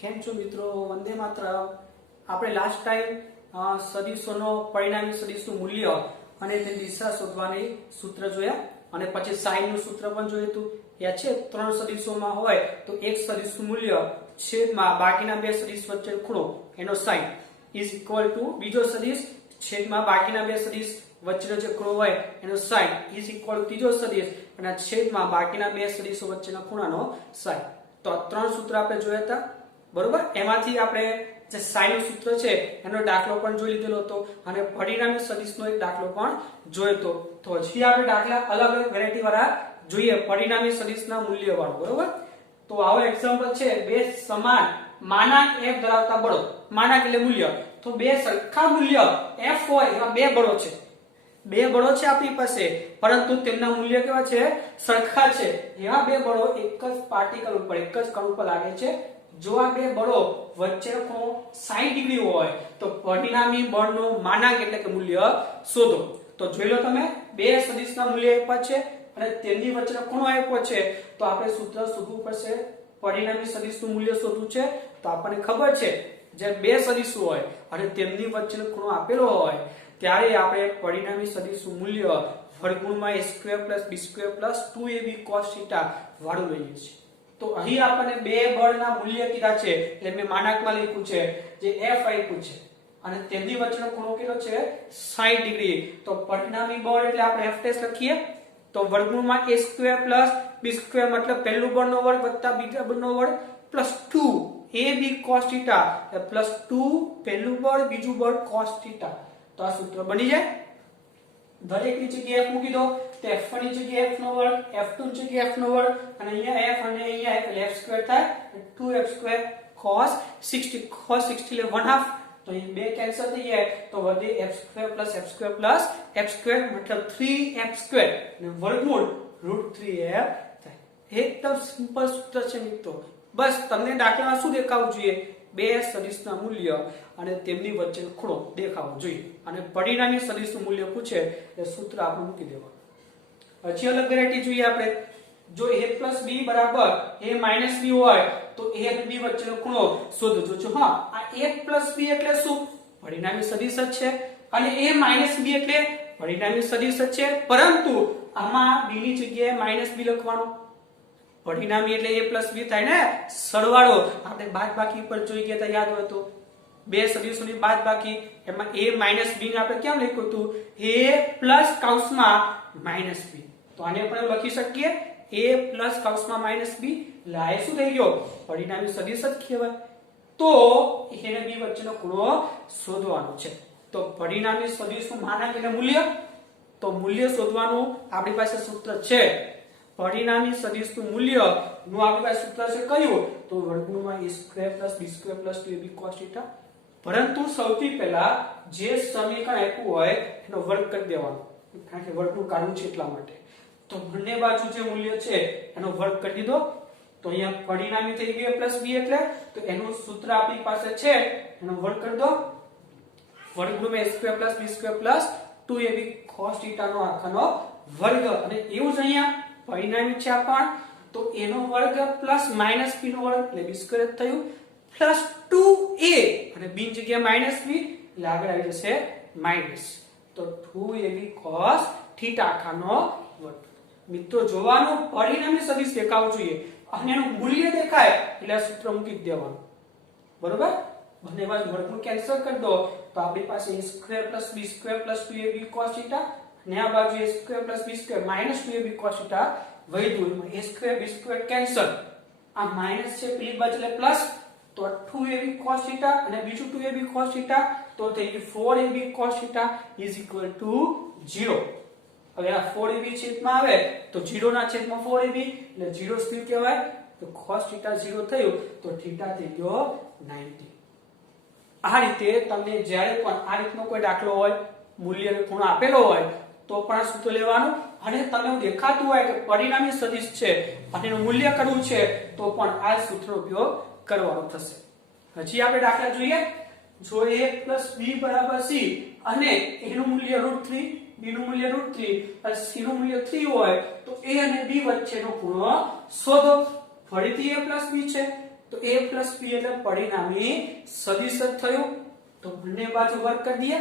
કેમ છો મિત્રો? વંદે માતરમ. આપણે લાસ્ટ ટાઈમ સદીશોનો પરિણામી સદીશનું મૂલ્ય અને તેની દિશા શોધવાની સૂત્ર જોયા અને પછી સાઈનનું સૂત્ર પણ જોયું હતું. યાદ છે? ત્રણ સદીશોમાં હોય તો એક સદીશનું મૂલ્ય છેદમાં બાકીના બે સદીશ વચ્ચે ખૂણો એનો સાઈન ઇઝ ઇક્વલ ટુ બીજો સદીશ છેદમાં બાકીના બે સદીશ વચ્ચેનો જે ખૂણો હોય એનો સાઈન ઇઝ ઇક્વલ ટુ ત્રીજો સદીશ અને છેદમાં બાકીના બે સદીશો વચ્ચેના ખૂણાનો સાઈન. તો ત્રણ સૂત્ર આપણે જોયા હતા, બરોબર. એમાંથી આપણે જે સાઈનનું સૂત્ર છે એનો દાખલો પણ જોઈ લીધેલો હતો અને પરિણામી સદીશનો એક દાખલો પણ જોયો હતો. તો હજી આપણે દાખલા અલગ અલગ વેરાયટી વાળા જોઈએ પરિણામી સદીશના મૂલ્ય વાળો, બરોબર. તો આવો એક્ઝામ્પલ છે, બે સમાન માનાંક f ધરાવતા બળો. માનાંક એટલે મૂલ્ય. તો બે સરખા મૂલ્ય f હોય એવા બે બળો છે. બે બળો છે આપણી પાસે, પરંતુ તેમના મૂલ્ય કેવા છે? સરખા છે. એવા બે બળો એક જ પાર્ટિકલ ઉપર, એક જ કણ ઉપર લાગે છે. જો આ બે બળો વચ્ચેનો ખૂણો 60 ડિગ્રી હોય તો પરિણામી બળનો માનાંક એટલે કે મૂલ્ય શોધો. તો જોઈ લો તમે, બે સદિશના મૂલ્ય આપ્યા છે અને તેમની વચ્ચેનો ખૂણો આપ્યો છે. તો આપણે સૂત્ર શોધવું પડશે. પરિણામી સદિશનું મૂલ્ય શોધવું છે તો આપણને ખબર છે જે બે સદિશો હોય અને તેમની વચ્ચેનો ખૂણો આપેલો હોય ત્યારે આપણે પરિણામી સદિશનું મૂલ્ય વર્ગમૂળમાં a² + b² + 2ab cos θ વાળું લઈએ છીએ. તો અહીં આપણને બે બળના મૂલ્ય કીધા છે એટલે મેં માનાંકમાં લખ્યું છે જે f આપ્યું છે અને તેમની વચ્ચેનો ખૂણો કેટલો છે? 60 ડિગ્રી. તો પરિણામી બળ એટલે આપણે f' લખીએ તો વર્ગમૂળમાં a² + b² મતલબ પહેલું બળનો વર્ગ વત્તા બીજા બળનો વર્ગ પ્લસ 2ab cos θ પ્લસ 2 પહેલું બળ બીજું બળ cos θ. તો આ સૂત્ર બની જાય. દરેકની જગ્યાએ f મૂકી દો તો f1 ની જગ્યાએ f નો વર્ગ, f2 ની જગ્યાએ f નો વર્ગ અને અહીંયા f અને અહીંયા એટલે f² થાય 2f² cos 60. cos 60 એટલે 1/2. તો અહીં બે કેન્સલ થઈ જાય તો વધે f² + f² + f² મતલબ 3f² અને વર્ગમૂળ √3f થાય. એકદમ સિમ્પલ સૂત્ર છે મિત્રો. બસ તમને દાખલામાં શું દેખાવું જોઈએ? બે સદિશના મૂલ્ય અને તેમની વચ્ચેનો ખૂણો દેખાવો જોઈએ અને પરિણામી સદિશનું મૂલ્ય પૂછે એટલે સૂત્ર આપણે મૂકી દેવાનું. હજી અલગ વેરાયટી જોઈએ આપણે. જો a + b બરાબર a - b હોય તો a અને b વચ્ચેનો ખૂણો શોધજો. જો હા, આ a + b એટલે શું? પરિણામી સદિશ જ છે અને a - b એટલે પરિણામી સદિશ જ છે, પરંતુ આમાં b ની જગ્યાએ -b લખવાનું. પરિણામી એટલે a + b થાય ને, સરવાળો. આપણે બાદબાકી પર જોઈ ગયા હતા, યાદ હોય તો બે સદિશોની બાદબાકી એમાં a - b ને આપણે કેમ લખ્યું હતું? a પ્લસ કૌંસમાં -b. તો આને આપણે લખી શકીએ a પ્લસ કૌંસમાં -b. એટલે આ શું થઈ ગયો? પરિણામી સદિશ જ કહેવાય. તો a અને b વચ્ચેનો ખૂણો શોધવાનો છે. તો પરિણામી સદિશનું માનાંક એટલે મૂલ્ય. તો મૂલ્ય શોધવાનું આપણી પાસે સૂત્ર છે. પરિણામી સદિશનું મૂલ્ય નું આપણી પાસે સૂત્ર છે કયું? તો વર્ગમૂળમાં a² + b² + 2ab cos θ. પરંતુ સૌથી પહેલા જે સમીકરણ આપ્યું હોય એનો વર્ગ કરી દેવાનો, કારણ કે વર્ગનું કાઢવું છે એટલા માટે. તો બંને બાજુ જે મૂલ્ય છે એનો વર્ગ કરી દીધો. તો અહીંયા પરિણામી થઈ ગયું a + b એટલે તો એનું સૂત્ર આપણી પાસે છે એનો વર્ગ કરી દો. વર્ગમૂળમાં a² + b² + 2ab cos θ નો આખાનો વર્ગ. અને એવું જ અહીંયા પરિણામી છે આ પણ, તો a નો વર્ગ પ્લસ -b નો વર્ગ એટલે b² થયું પ્લસ 2a અને b ની જગ્યાએ -b એટલે આગળ આવી જશે માઈનસ. તો 2ab cos θ આખાનો વર્ગ. મિત્રો જોવાનું પરિણામી સદિશ દેખાવું જોઈએ અને એનું મૂલ્ય દેખાય એટલે આ સૂત્ર મૂકી દેવાનું, બરોબર. બંને બાજુ વર્ગમૂળ કેન્સલ કરી દો તો આપણી પાસે a² + b² + 2ab cos θ અને આ બાજુ a² + b² - 2ab cos θ વધ્યું. a² b² કેન્સલ, આ માઈનસ છે પેલી બાજુ એટલે પ્લસ, તો 2ab cos θ અને બીજું 2ab cos θ તો થઈ ગયું 4ab cos θ = 0. હવે આ 4ab છેદમાં આવે તો 0 ના છેદમાં 4ab એટલે 0 સ્થિર કહેવાય. તો cos θ 0 થયું તો θ થઈ ગયો 90. આ રીતે તમને જ્યારે પણ આ રીતનો કોઈ દાખલો હોય, મૂલ્યનો ખૂણો આપેલો હોય તો પણ આ સૂત્ર લેવાનું અને તમને દેખાતું હોય કે પરિણામી સદિશ છે અને એનું મૂલ્ય કરવું છે તો પણ આ સૂત્રનો ઉપયોગ કરવાનો થશે. હજી આપણે દાખલા જોઈએ. જો a + b = c અને a નું મૂલ્ય √3, b નું મૂલ્ય √3 અને c નું મૂલ્ય 3 હોય તો a અને b વચ્ચેનો ખૂણો શોધો. ફરીથી a + b છે તો a પ્લસ b એટલે પરિણામી સદિશ જ થયું. તો બંને બાજુ વર્ગ કરી દઈએ.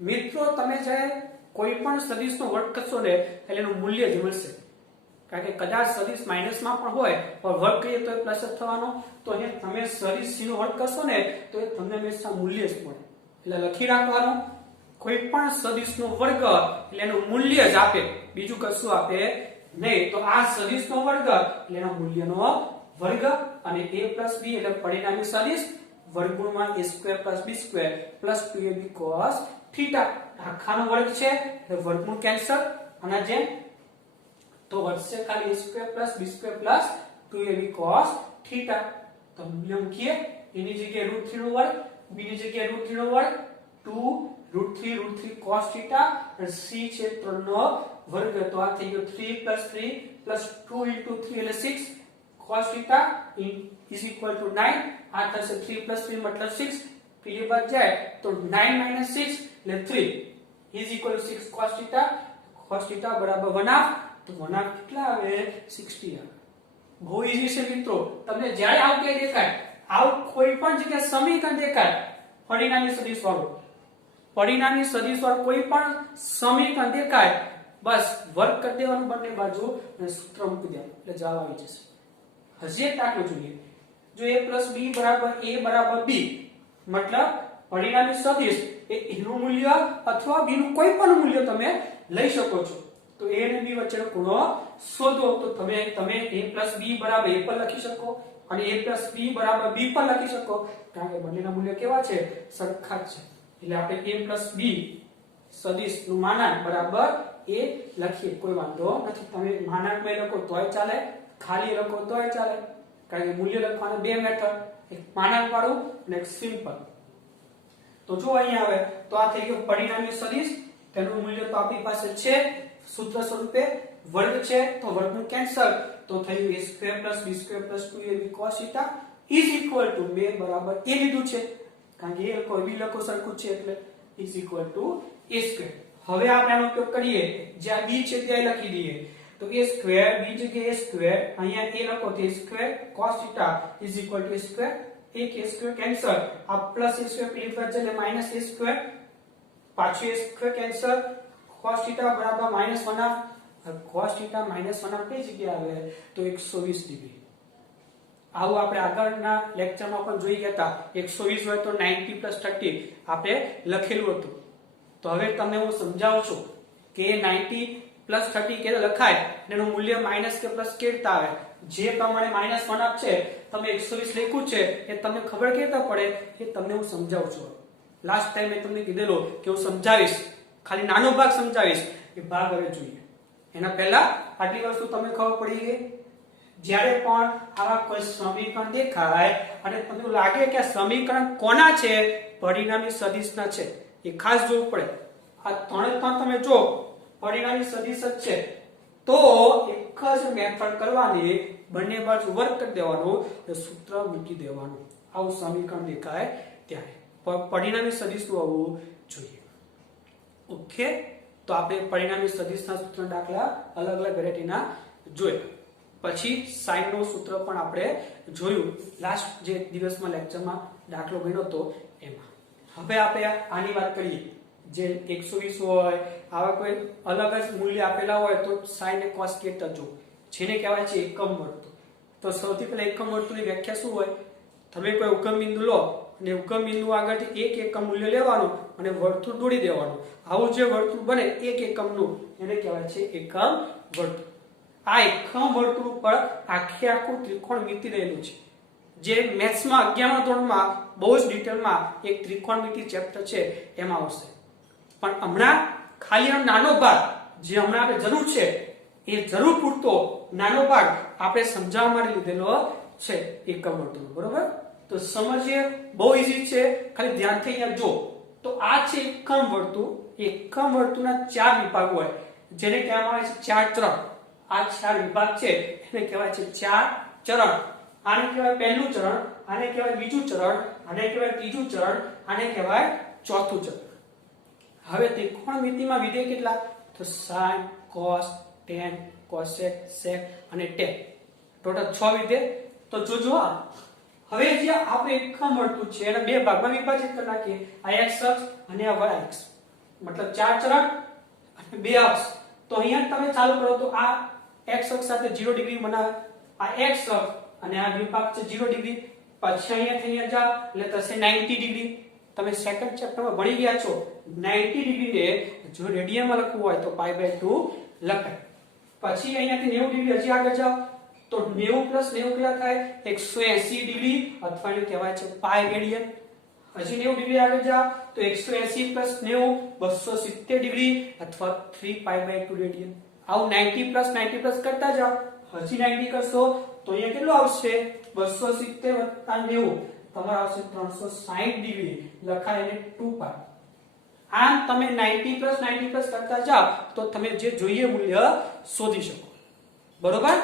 મિત્રો તમે જ્યારે કોઈ પણ સદિશનો વર્ગ કરશો ને એટલે એનું મૂલ્ય જ મળશે. કારણ કે કદાચ સદિશ માઇનસમાં પણ હોય પણ વર્ગ કરીએ તો એ પ્લસ જ થવાનો. તો અહીંયા તમે સદિશ c નો વર્ગ કરશો ને તો એ તમને હંમેશા મૂલ્ય જ મળે. એટલે લખી રાખવાનું, કોઈ પણ સદિશનો વર્ગ એટલે એનું મૂલ્ય જ આપે, બીજું કશું આપે નહીં. તો આ સદિશનો વર્ગ એટલે એના મૂલ્યનો વર્ગ, અને a પ્લસ b એટલે પરિણામી સદિશ, વર્ગમૂળમાં a² + b² + 2ab cos θ. આખાનો વર્ગ છે એટલે વર્ગમૂળ કેન્સલ, અને જે તો વધશે ખાલી a² + b² + 2ab cos θ. તો મૂલ્ય મૂકીએ. એની જગ્યાએ √3 નો વર્ગ, b ની જગ્યાએ √3 નો વર્ગ, 2 √3 cos θ, અને c છે 3 નો વર્ગ. તો આ થઈ ગયો 3 + 3 + 2 * 3 એટલે 6 cos θ = 9. આ થશે 3 + 3 મતલબ 6. તો એ બાદ જાય તો 9 - 6 એટલે 3 = 6 cos θ. cos θ = 1/2. તો 1/2 કેટલા આવે? 60 આવે. બહુ ઈઝી છે મિત્રો. તમને જ્યારે આવું કે દેખાય, આવું કોઈ પણ જગ્યાએ સમીકરણ દેખાય પરિણામી સદિશ વાળું, પરિણામી સદિશ વાળું કોઈ પણ સમીકરણ દેખાય, બસ વર્ગ કરી દેવાનું બંને બાજુ અને સૂત્ર મૂકી દેવાનું એટલે જવાબ આવી જશે. હજી એક દાખલો જોઈએ. જો a + b = a = b, મતલબ પરિણામી સદિશ એ એનું મૂલ્ય અથવા b નું કોઈ પણ મૂલ્ય તમે લઈ શકો છો. તો a અને b વચ્ચેનો ખૂણો શોધો. તો તમે a + b = a પર લખી શકો અને a + b = b પર લખી શકો, કારણ કે બંનેના મૂલ્ય કેવા છે? સરખા જ છે. એટલે આપણે a + b સદિશ નું માનાંક બરાબર a લખીએ, કોઈ વાંધો નથી. તમે માનાંકમાં લખો તોય ચાલે, ખાલી લખો તોય ચાલે, કારણ કે મૂલ્ય લખવાના બે મેથડ, એક માનાંક વાળું અને એક સિમ્પલ. તો જો અહીંયા આવે તો આ થઈ ગયું પરિણામી સદિશ. તેનું મૂલ્ય તો આપણી પાસે છે, સૂત્ર સ્વરૂપે વર્ગ છે તો વર્ગનું કેન્સલ. તો થયું a² + b² + 2ab cos θ = બે બરાબર a લીધું છે, કારણ કે a લખો b લખો સરખું છે એટલે = a². હવે આપણે આનો ઉપયોગ કરીએ, જ્યાં b છે ત્યાં લખી દઈએ. તો a² b જગ્યાએ a², અહીંયા a લખો તો a² cos θ = a². એક a² કેન્સલ, આ પ્લસ a² પેલી બાજુ એટલે માઈનસ a², પાછું a² કેન્સલ, cos θ બરાબર -1/2. cos θ -1/2 કઈ જગ્યાએ આવે? તો 120 ડિગ્રી. આવું આપણે આગળના લેક્ચરમાં પણ જોઈ ગયા હતા. 120 હોય તો 90 + 30 આપણે લખેલું હતું. તો હવે તમને હું સમજાવું છું કે 90 + 30 કે લખાય એનું મૂલ્ય માઈનસ કે પ્લસ કે રીતે આવે. જે પ્રમાણે -1/2 છે તમે 120 લખ્યું છે એ તમને ખબર કેવી રીતે પડે એ તમને હું સમજાવું છું. લાસ્ટ ટાઈમ મેં તમને કીધેલું કે હું સમજાવીશ, ખાલી નાનો ભાગ સમજાવીશ, એ ભાગ હવે જોઈએ. એના પહેલા આટલી વસ્તુ તમને ખબર પડી ગઈ. જ્યારે પણ આવા કોઈ સમીકરણ દેખાય અને તમને લાગે કે આ સમીકરણ કોના છે? પરિણામી સદિશના છે, એ ખાસ જોવું પડે. આ ત્રણે ત્રણ તમે જો પરિણામી સદિશ જ છે તો એક જ મેથડ કરવાની, બંને બાજુ વર્ગ કરી દેવાનું અને સૂત્ર મૂકી દેવાનું. આવું સમીકરણ દેખાય ત્યારે પરિણામી સદિશનું આવવું જોઈએ. ઓકે, તો આપણે પરિણામી સદિશના સૂત્ર દાખલા અલગ અલગ વેરાયટીના જોયા. પછી સાઈન નું સૂત્ર પણ આપણે જોયું લાસ્ટ જે દિવસમાં લેક્ચરમાં દાખલો ગણ્યો હતો એમાં. હવે આપણે આની વાત કરીએ. જે 120 હોય, આવા કોઈ અલગ જ મૂલ્ય આપેલા હોય તો સાઈન અને કોસ કે જો જેને કહેવાય છે એકમ વર્તુળ. તો સૌથી પહેલા એકમ વર્તુળની વ્યાખ્યા શું હોય? તમે કોઈ ઉગમ બિંદુ લો અને ઉગમ બિંદુ આગળથી એક એકમ મૂલ્ય લેવાનું અને વર્તુળ દોરી દેવાનું. આવું જે વર્તુળ બને એક એકમનું એને કહેવાય છે એકમ વર્તુળ. આ એકમ વર્તુળ ઉપર આખે આખું ત્રિકોણમિતિ રહેલું છે. જે મેથ્સમાં 11મા ધોરણમાં બહુ જ ડિટેલમાં એક ત્રિકોણમિતિ ચેપ્ટર છે એમાં આવશે. પણ હમણાં ખાલી નાનો ભાગ જે હમણાં આપણે જરૂર છે એ જરૂર પૂરતો નાનો ભાગ આપણે સમજાવવા માટે લીધેલો છે એકમ વર્તુળ. બરોબર? તો સમજીએ, બહુ ઈઝી છે, ખાલી ધ્યાનથી અહીંયા જો. તો આ છે એકમ વર્તુળ. એકમ વર્તુળના 4 વિભાગ હોય જેને કહેવામાં આવે છે 4 ચરણ. આ 4 વિભાગ છે એને કહેવાય છે 4 ચરણ. આને કહેવાય પહેલું ચરણ, આને કહેવાય બીજું ચરણ, આને કહેવાય ત્રીજું ચરણ, આને કહેવાય ચોથું ચરણ. હવે ત્રિકોણમિતિમાં વિધેય કેટલા? તો sin, cos, tan, cosec, sec અને tan. ટોટલ 6 વિધેય. તો જોજો હવે જે આપણે એકમ મળતું છે એને બે ભાગમાં વિભાજિત કરી નાખીએ, આ x અક્ષ અને આ y અક્ષ, મતલબ 4 ચરણ અને 2 અક્ષ. તો અહીંયા તમે ચાલુ કરો તો આ x અક્ષ સાથે 0 ડિગ્રી બનાવે, આ x અક્ષ અને આ વિભાગ છે 0 ડિગ્રી, પછી અહીંયાથી અહીંયા જાઓ એટલે થશે 90 ડિગ્રી. તમે સેકન્ડ ચેપ્ટરમાં ભણી ગયા છો 90 ડિગ્રી ને જો રેડિયનમાં લખવું હોય તો π/2 લખાય. પછી અહીંયાથી 90 ડિગ્રી હજી આગળ જાઓ તો 90 + 90 કેટલા થાય 180 ડિગ્રી, અથવા એને કહેવાય છે પાઈ રેડિયન. હજી 90 ડિગ્રી આગળ જાઓ તો 180 + 90 270 ડિગ્રી, અથવા 3π/2 રેડિયન. આવું 90 + 90 કરતા જાઓ, હજી 90 કરશો તો અહીંયા કેટલું આવશે 270 + 90 તમારે આવશે 360 ડિગ્રી, લખાય એને 2π. આમ તમે 90 + 90 કરતા જાઓ તો તમે જે જોઈએ મૂલ્ય શોધી શકો. બરોબર?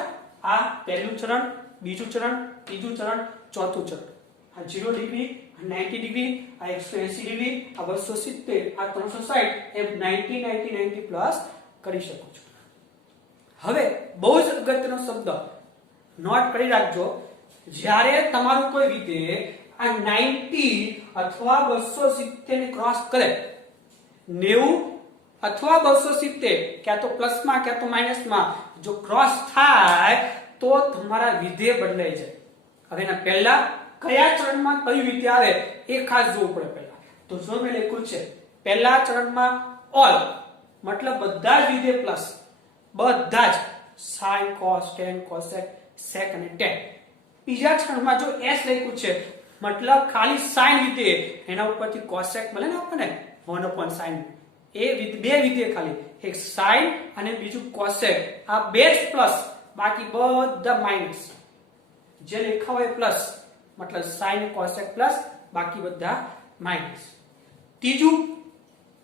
આ પહેલું ચરણ, બીજું ચરણ, ત્રીજું ચરણ, ચોથું ચરણ. આ 0 ડિગ્રી, આ 90 ડિગ્રી, આ 180 ડિગ્રી, આ 270, આ 360 એમ 90 90 90 પ્લસ કરી શકો છો. હવે બહુ જ અગત્યનો શબ્દ નોટ કરી રાખજો, જ્યારે તમારું કોઈ વિધેય આ 90 અથવા 270 ને ક્રોસ કરે, 90 અથવા 270 ક્યાં તો પ્લસમાં ક્યાં તો માઇનસમાં જો ક્રોસ થાય તો તમારા વિધેય બદલાઈ જાય. હવે એના પહેલા કયા ચરણમાં કયું વિધેય આવે એ ખાસ જોવું પડે. પહેલા તો જો મેં લખ્યું છે પહેલા ચરણમાં ઓલ, મતલબ બધા જ વિધેય પ્લસ, બધા જ sin cos tan cosec sec અને tan. બીજા ચરણમાં જો s લખ્યું છે મતલબ ખાલી sin વિધેય, એના ઉપરથી cosec મળે ને આપણને 1/sin. એ બે વિધેય ખાલી, એક sin અને બીજું cosec, આ બે જ પ્લસ, બાકી બધા માઈનસ. જે લખા હોય પ્લસ મતલબ sin cosec પ્લસ, બાકી બધા માઈનસ. ત્રીજું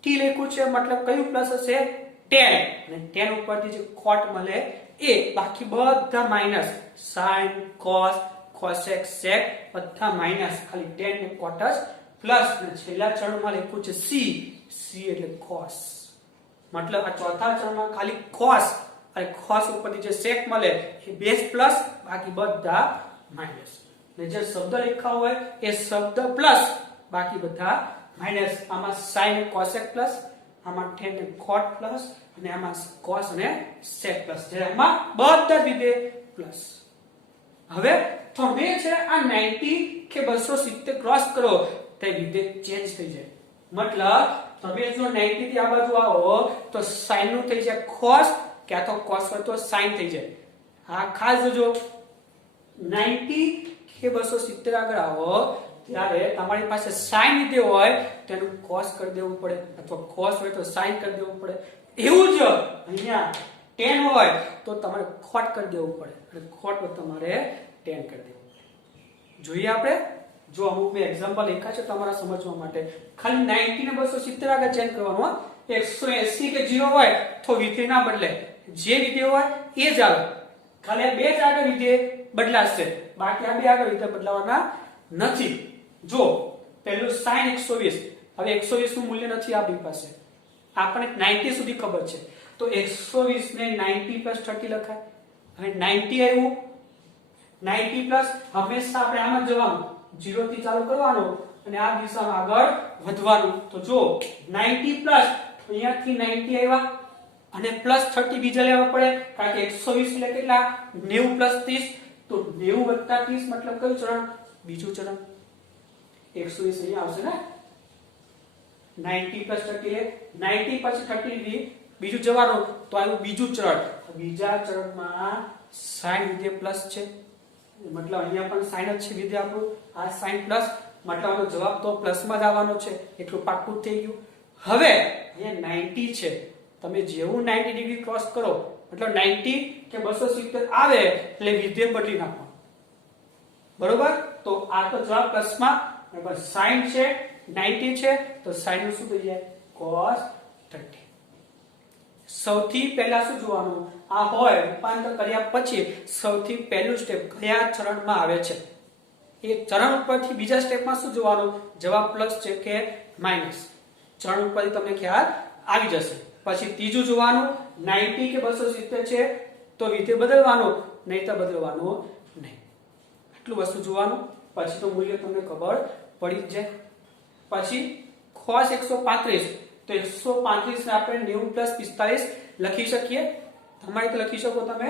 t લખ્યું છે મતલબ કયું પ્લસ હશે tan, અને tan ઉપરથી જે cot મળે એ, બાકી બધા minus, sin cos cosec sec બધા માઈનસ, ખાલી tan ને cot જ પ્લસ. અને છેલ્લા ચરણમાં લખ્યું છે c, c એટલે cos, મતલબ આ ચોથા ચરણમાં ખાલી cos અને cos ઉપરથી જે sec મળે એ બેઝ પ્લસ, બાકી બધા માઈનસ. ને જે શબ્દ લખ્યા હોય એ શબ્દ પ્લસ, બાકી બધા માઈનસ. આમાં sin cosec પ્લસ, આમાં tan ને cot પ્લસ, અને આમાં cos અને sec પ્લસ, જેમાં બધા વિધેય પ્લસ. હવે તમે છે આ 90 કે 270 ક્રોસ કરો તે વિધેય ચેન્જ થઈ જાય. મતલબ તમે જો 90 થી આ બાજુ આવો તો sin નું થઈ જાય cos, ક્યાં તો cos હોય તો sin થઈ જાય. હા ખાસ જોજો, 90 કે 270 આગળ આવો ત્યારે તમારી પાસે sin વિધેય હોય તેનું cos કરી દેવું પડે, અથવા cos હોય તો sin કરી દેવું પડે. એવું જ અહીંયા tan હોય તો તમારે cot કરી દેવું પડે, અને cot હોય તમારે tan કરી દેવું પડે. જોઈએ આપણે, જો અમુક મેં એક્ઝામ્પલ લખ્યા છે તમારા સમજવા માટે. ખાલી 90 ને 270 આગળ ચેન્જ કરવાનું. 180 કે 0 હોય તો વિધેય ના બદલે, જે વિધેય હોય એ જ આવે. ખાલી આ બે જ આગળ વિધેય બદલાશે, બાકી આ બે આગળ વિધેય બદલાવાના નથી. જો પહેલું sin 120, હવે 120 નું મૂલ્ય નથી આપણી પાસે, આપણને 90 સુધી ખબર છે, તો 120 ને 90 + 30 લખાય. હવે 90 આવ્યું, 90 પ્લસ હંમેશા આપણે આમ જ જવાનું, 0 થી ચાલુ કરવાનું અને આ દિશામાં આગળ વધવાનું. તો જો 90 પ્લસ અહીંયાથી 90 આવ્યા અને પ્લસ 30 બીજા લેવા પડે, કારણ કે 120 એટલે કેટલા 90 + 30, તો 90 + 30 મતલબ કયું ચરણ? બીજું ચરણ. 120 અહીંયા આવશે ને, 90 + 30 લે 90 પછી 30 ડિગ્રી બીજું જવાનું, તો આવ્યું બીજું ચરણ. બીજા ચરણમાં sin વિધેય પ્લસ છે, મતલબ અહીંયા પણ sin જ છે વિધેય આપણું, આ sin પ્લસ, મતલબ આનો જવાબ તો પ્લસમાં જ આવવાનો છે, એટલું પાક્કું થઈ ગયું. હવે અહીંયા 90 છે, તમે જેવું 90 ડિગ્રી ક્રોસ કરો મતલબ 90 કે 270 આવે એટલે વિધેય બદલી નાખવાનું. બરોબર? તો આ તો જવાબ પ્લસમાં, બરાબર sin છે 90 છે તો sin નું શું થઈ જાય cos 30. સૌથી પહેલા શું જોવાનું, આ હોય રૂપાંતર કર્યા પછી સૌથી પહેલું સ્ટેપ કયા ચરણમાં આવે છે, એ ચરણ ઉપરથી બીજા સ્ટેપમાં શું જોવાનું, જવાબ પ્લસ છે કે માઈનસ, ચરણ ઉપરથી તમને ખ્યાલ આવી જશે. પછી ત્રીજું જોવાનું, 90 કે 270 છે તો વિધેય બદલવાનું, નહીં તો બદલવાનું નહીં. આટલું વસ્તુ જોવાનું. પછી તો મૂલ્ય તમને ખબર પડી જ જાય. પછી cos 135, તો 135 ને આપણે 90 પ્લસ 45 લખી શકીએ. તમારે તો લખી શકો તમે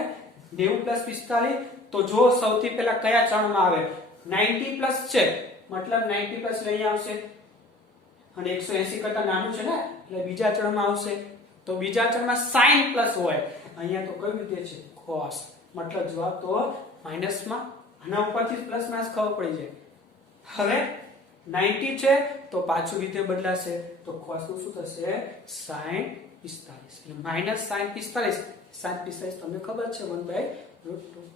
90 પ્લસ 45. તો જો સૌથી પહેલા કયા ચરણમાં આવે? 90 પ્લસ છે, મતલબ 90 પ્લસ લઈ આવશે અને 180 કરતા નાનું છે ને એટલે બીજા ચરણમાં આવશે. તો બીજા ચરણમાં sin પ્લસ હોય, અહીંયા તો કયું વિધેય છે? cos, મતલબ જવાબ તો માઈનસમાં. આના ઉપરથી પ્લસ માઈનસ ખબર પડી જાય. હવે 90 છે તો પાછું વિધેય બદલાશે, તો cos નું શું થશે? sin 45, એટલે માઈનસ sin 45. sin 45 તમને ખબર છે 1/√2.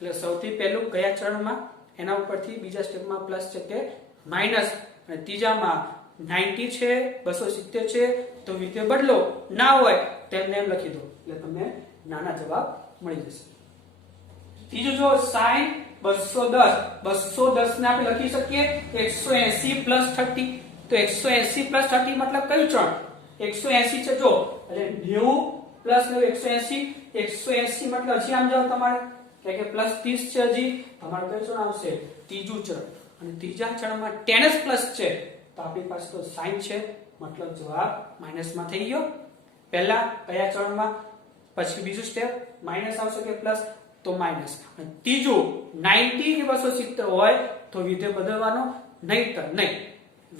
એટલે સૌથી પહેલું કયા ચરણમાં? એના ઉપરથી બીજા સ્ટેપમાં પ્લસ છે કે માઈનસ, અને ત્રીજામાં 90 છે, 270 છે, તો વિધેય બદલો. ના હોય તેમને એમ લખી દો એટલે તમને નાના જવાબ મળી જશે. ત્રીજું જો sin 210, 210 ને આપણે લખી શકીએ 180 પ્લસ 30. તો 180 પ્લસ 30 મતલબ કયું ચરણ? 180 છે જો, એટલે 90 પ્લસ 180. 180 મતલબ હજી આમ જાવ તમારે કે પ્લસ 30 છે, હજી તમારે કયું ચરણ આવશે? ત્રીજું ચરણ. અને ત્રીજા ચરણમાં tan પ્લસ છે, તો આપણી પાસે તો sin છે, મતલબ જવાબ માઈનસ માં થઈ ગયો. પહેલા કયા ચરણમાં, પછી બીજું સ્ટેપ માઈનસ આવશે કે પ્લસ, તો માઈનસ. અને ત્રીજું 90 કે 270 હોય તો વિધેય બદલવાનો નહીં.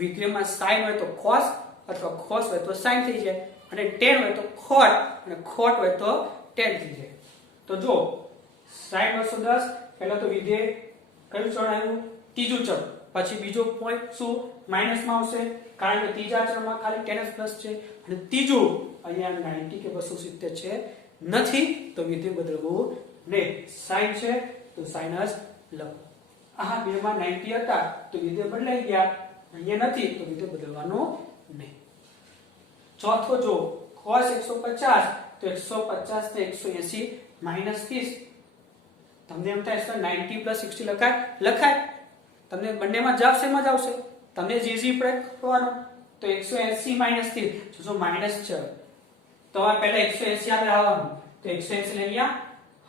વિધેયમાં sin હોય તો cos અથવા cos હોય તો sin થઈ જાય, અને tan હોય તો cot અને cot હોય તો tan થઈ જાય. તો જો sin 210 પહેલા તો વિધેય કયું ચરણ આવ્યું? ત્રીજું ચરણ. પછી બીજો પોઈન્ટ શું? માઈનસ માં આવશે, કારણ કે ત્રીજા ચરણમાં ખાલી tan પ્લસ છે. અને ત્રીજું અહીંયા 90 કે 270 છે નથી, તો વિધેય બદલવું નહીં. sin છે તો sin જ લખો. આ બેમાં 90 હતા તો વિધેય બદલાઈ ગયા, અહીંયા નથી તો વિધેય બદલવાનું નહીં. ચોથો જો cos 150, તો 150 ને 180 માઈનસ 30. તમને એમ થાય 90 પ્લસ 60 લખાય. તમને બંનેમાં જવાબ શેમાં જ આવશે? તમને જે પડે કરવાનું. તો 180 માઈનસ 30, જો માઈનસ છે તો પહેલા 180 આગળ આવવાનું, તો 180 ને અહીંયા.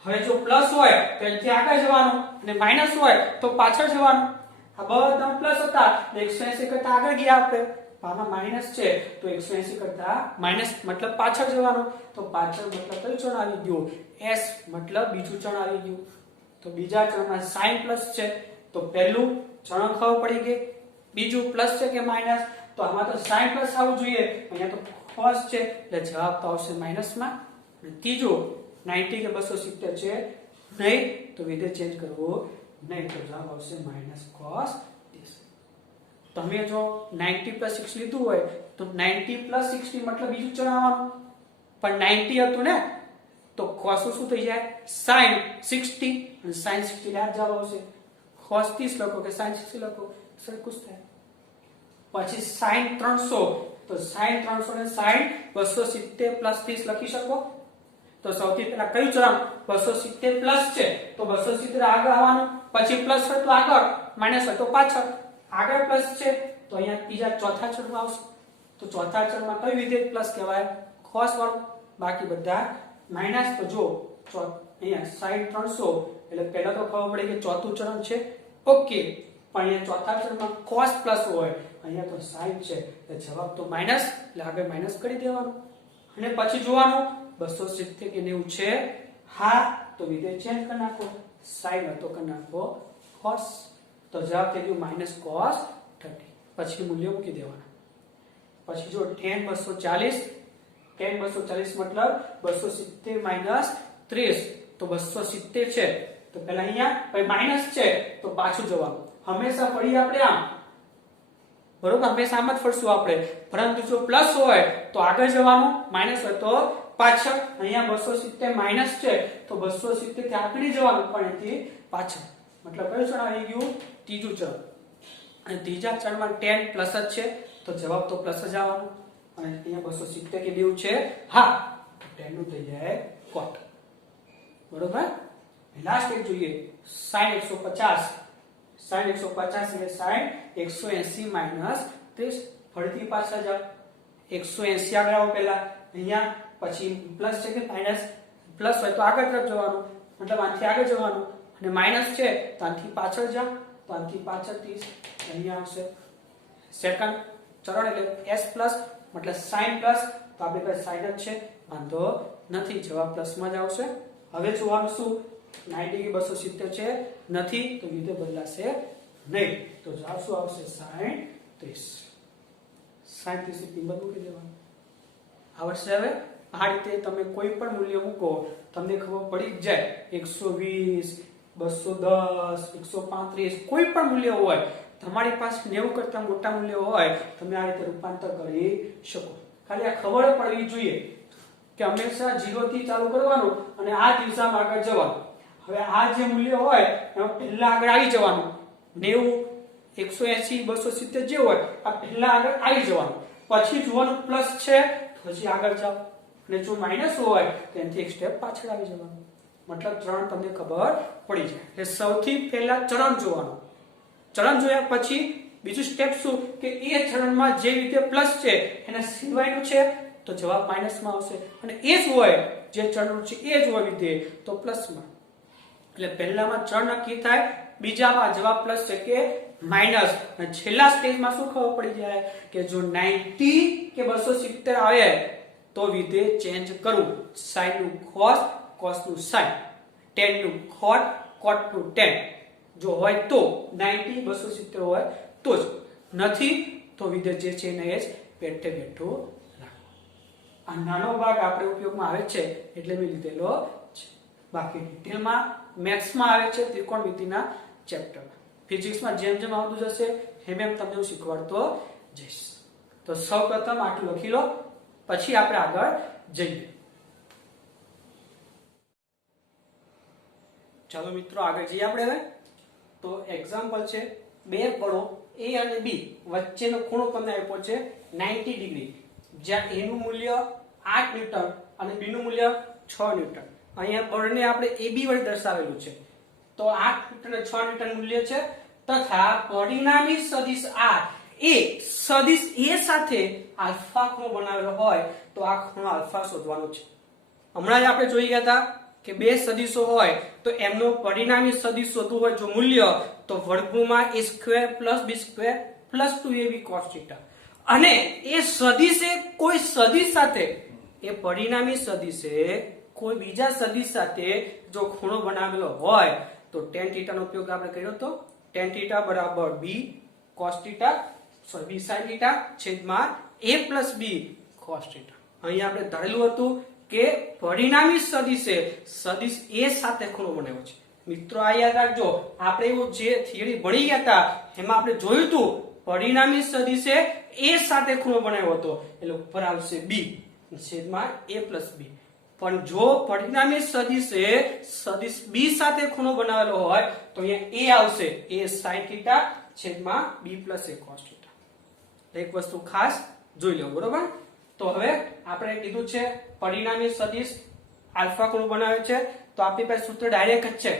હવે જો પ્લસ હોય તો અહીંથી આગળ જવાનું, અને માઈનસ હોય તો પાછળ જવાનું. આ બધા પ્લસ હતા, 180 કરતા આગળ ગયા આપણે. આમાં માઈનસ છે તો 180 કરતા માઈનસ મતલબ પાછળ જવાનું. તો પાછળ મતલબ કયું ચરણ આવી ગયું? s, મતલબ બીજું ચરણ આવી ગયું. તો બીજા ચરણમાં sin પ્લસ છે, તો પહેલું ચરણ ખબર પડી ગઈ. બીજું પ્લસ છે કે માઈનસ? તો આમાં તો sin પ્લસ આવવું જોઈએ, અહીંયા તો cos છે એટલે જવાબ તો આવશે માઈનસમાં. અને ત્રીજું 90 કે 270 છે નહીં, તો વિધેય ચેન્જ કરવો નહીં, તો જવાબ આવશે માઈનસ cos 30. તમે જો 90 પ્લસ 6 લીધું હોય તો 90 પ્લસ 60 મતલબ બીજું ચરણ આવવાનું, પણ 90 હતું ને તો cos શું થઈ જાય? sin 60, અને sin 60 આ જવાબ આવશે. cos 30 લખો કે sin 60 લખો, સરખું જ થાય. પછી sin 300, તો sin 300 ને sin 270 પ્લસ 30 લખી શકો. તો સૌથી પહેલા કયું ચરણ? 270 પ્લસ છે તો 270 આગળ આવવાનું, પછી પ્લસ હોય તો આગળ, માઈનસ હોય તો પાછળ. આગળ પ્લસ છે તો અહીંયા ત્રીજા ચોથા ચરણમાં આવશે. તો ચોથા ચરણમાં કયું વિધેય પ્લસ કહેવાય? cos વાળું. બાકી બધા માઈનસ. તો જો અહીંયા sin 300 એટલે પહેલા તો ખબર પડે કે ચોથું ચરણ છે, ઓકે. પણ અહીંયા ચોથા ચરણમાં cos પ્લસ હોય, અહીંયા તો sin છે એટલે જવાબ તો માઈનસ, એટલે આગળ માઈનસ કરી દેવાનું. અને પછી જોવાનું 270 કે 90 છે, હા, તો વિધેય ચેન્જ કરી નાખો. sin હતો કરી નાખો cos, તો જવાબ થઈ ગયું માઈનસ cos 30. પછી મૂલ્ય મૂકી દેવાના. પછી જો tan 240, tan 240 મતલબ 270 માઈનસ 30, તો 270 છે તો પહેલા અહીંયા પછી માઈનસ છે તો પાછું જવાનું. હંમેશા ફરી આપણે આમ, બરોબર, હંમેશા આમ જ ફરશું આપણે. પરંતુ જો પ્લસ હોય તો આગળ જવાનું, માઈનસ હોય તો પાછળ. અહીંયા 270 માઈનસ છે તો 270 થી આગળ જવાનું, પણ અહીંથી પાછળ. મતલબ કયું ચરણ આવી ગયું? ત્રીજું ચરણ. અને ત્રીજા ચરણમાં tan પ્લસ જ છે તો જવાબ તો પ્લસ જ આવવાનો. અને અહીંયા 270 કે 90 છે, હા, તો tan નું થઈ જાય cot. બરોબર. લાસ્ટ એક જોઈએ sin 150. sin 150 એટલે sin 180 માઈનસ 30. ફરીથી પાછા જાઓ, 180 આગળ આવો પહેલા અહીંયા, પછી પ્લસ છે કે માઈનસ? પ્લસ હોય તો આગળ તરફ જવાનું, મતલબ આથી આગળ જવાનું, અને માઈનસ છે તો આથી પાછળ જાઓ. તો તો આથી પાછળ 30 અહીંયા આવશે સેકન્ડ ચરણ એટલે s પ્લસ મતલબ sin પ્લસ તો આપણી પાસે sin જ છે વાંધો નથી જવાબ પ્લસ માં જ આવશે હવે જોવાનું શું 90 ડિગ્રી 270 છે નથી તો વિધેય બદલાશે નહીં તો જવાબ શું આવશે sin 30 sin 30 ની કિંમત મૂકી દેવાની આવશે હવે આ રીતે તમે કોઈ પણ મૂલ્ય મૂકો તમને ખબર પડી જ જાય 120 210 135 કોઈ પણ મૂલ્ય હોય તમારી પાસે 90 કરતા મોટા મૂલ્ય હોય તમે આ રીતે રૂપાંતર કરી શકો ખાલી આ ખબર પડવી જોઈએ કે હંમેશા 0 થી ચાલુ કરવાનું અને આ દિશામાં આગળ જવાનું હવે આ જે મૂલ્ય હોય એમાં પહેલા આગળ આવી જવાનું 90 180 270 જે હોય આ પહેલા આગળ આવી જવાનું પછી જોવાનું પ્લસ છે પછી આગળ જાઓ અને જો માઈનસ હોય તો એનાથી એક સ્ટેપ પાછળ આવી જવાનું મતલબ ચરણ તમને ખબર પડી જાય એટલે સૌથી પહેલા ચરણ જોવાનું ચરણ જોયા પછી બીજું સ્ટેપ શું કે એ ચરણમાં જે રીતે પ્લસ છે એના સિવાયનું છે તો જવાબ માઈનસમાં આવશે અને એ જ હોય જે ચરણનું છે એ જ હોય વિધેય તો પ્લસમાં એટલે પહેલામાં ચરણ નક્કી થાય બીજામાં જવાબ પ્લસ છે કે માઈનસ અને છેલ્લા સ્ટેજમાં શું ખબર પડી જાય કે જો 90 કે 270 આવે તો વિધેય ચેન્જ કરવું sin નું cos cos નું sin tan નું cot cot નું tan જો હોય તો 90 270 હોય તો જ નથી તો વિધેય જે છે એને જ પેટે બેઠું રાખો આ નાનો ભાગ આપણે ઉપયોગમાં આવે છે એટલે મેં લીધેલો છે બાકી ડિટેલમાં મેથ્સમાં આવે છે ત્રિકોણમિતિના ચેપ્ટરમાં ફિઝિક્સમાં જેમ જેમ આવતું જશે એમ એમ તમને હું શીખવાડતો જઈશ તો સૌપ્રથમ આટલું લખી લો પછી આપણે આગળ જઈએ ચાલો મિત્રો આગળ જઈએ આપણે હવે તો એક્ઝામ્પલ છે બે બળો A અને B વચ્ચેનો ખૂણો તમને આપ્યો છે 90 ડિગ્રી જ્યાં A નું મૂલ્ય 8 ન્યૂટન અને B નું મૂલ્ય 6 ન્યૂટન અહીંયા બળને આપણે AB વડે દર્શાવેલું છે તો 8 ન્યૂટન અને 6 ન્યૂટન મૂલ્ય છે તથા પરિણામી સદિશ R એ સદિશ A સાથે આલ્ફા ખૂણો બનાવેલો હોય તો આ ખૂણો આલ્ફા શોધવાનો છે હમણાં જ આપણે જોઈ ગયા હતા કે બે સદિશો હોય તો એમનો પરિણામી સદિશ શોધવું હોય જો મૂલ્ય તો વર્ગમૂળમાં a² + b² + 2ab cos θ અને એ સદિશે કોઈ સદિશ સાથે એ પરિણામી સદિશે કોઈ બીજા સદિશ સાથે જો ખૂણો બનાવેલો હોય તો tan θ નો ઉપયોગ આપણે કર્યો તો tan θ = b cos θ b sin θ છેદમાં a + b cos θ અહીં આપણે ધારેલું હતું કે પરિણામી સદિશે સદિશ A સાથે ખૂણો બનાવ્યો છે મિત્રો આ યાદ રાખજો આપણે એવું જે થિયરી ભણી ગયા હતા એમાં આપણે જોયું હતું પરિણામી સદિશે A સાથે ખૂણો બનાવ્યો હતો એટલે ઉપર આવશે B છેદમાં a + b પણ જો પરિણામી સદિશે સદિશ B સાથે ખૂણો બનાવેલો હોય તો અહીંયા A આવશે a sin θ છેદમાં b + a cos θ એક વસ્તુ ખાસ જોઈ લો બરોબર તો હવે આપણે કીધું છે પરિણામી સદિશ આલ્ફા ખૂણો બનાવે છે તો આપણી પાસે સૂત્ર ડાયરેક્ટ જ છે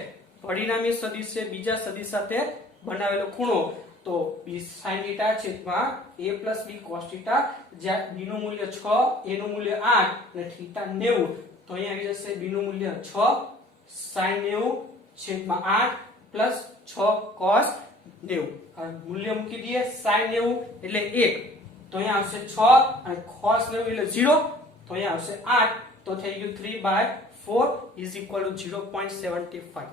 પરિણામી સદિશ છે બીજા સદિશ સાથે બનાવેલો ખૂણો તો b sin θ છેદમાં a + b cos θ જ્યાં b નું મૂલ્ય 6 a નું મૂલ્ય 8 અને θ 90 તો અહીંયા આવી જશે b નું મૂલ્ય 6 sin 90 છેદમાં 8 + 6 cos 90 આ મૂલ્ય મૂકી દઈએ sin 90 એટલે 1 તો અહીંયા આવશે 6 અને cos 90 એટલે 0 તો અહીંયા આવશે 8 તો થઈ ગયું 3/4 = 0.75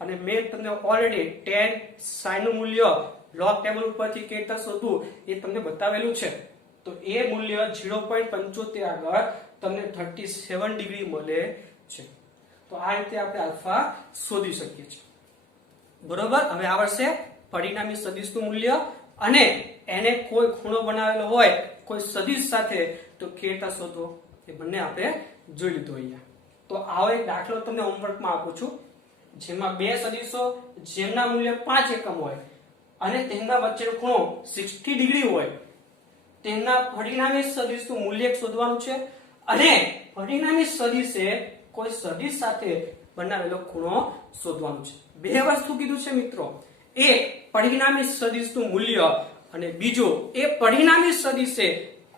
અને મેં તમને ઓલરેડી tan sin નું મૂલ્ય લોગ ટેબલ ઉપરથી કેવી રીતે શોધવું એ તમને બતાવેલું છે તો એ મૂલ્ય 0.75 આગળ તમને 37 ડિગ્રી મળે છે તો આ રીતે આપણે આલ્ફા શોધી શકીએ છીએ બરોબર હવે આવશે પરિણામી સદિશનું મૂલ્ય અને એને કોઈ ખૂણો બનાવેલો હોય કોઈ સદિશ સાથે તો કેવી રીતે શોધવો એ બંને આપણે જોઈ લીધું અહીંયા તો આવો એક દાખલો તમને હોમવર્કમાં આપું છું જેમાં બે સદિશો જેમના મૂલ્ય 5 એકમ હોય અને તેમના વચ્ચેનો ખૂણો 60 ડિગ્રી હોય તેમના પરિણામી સદિશનું મૂલ્ય શોધવાનું છે અને પરિણામી સદિશે કોઈ સદિશ સાથે બનાવેલો ખૂણો શોધવાનું છે બે વસ્તુ કીધું છે મિત્રો એક પરિણામી સદિશનું મૂલ્ય અને બીજો એ પરિણામી સદિશે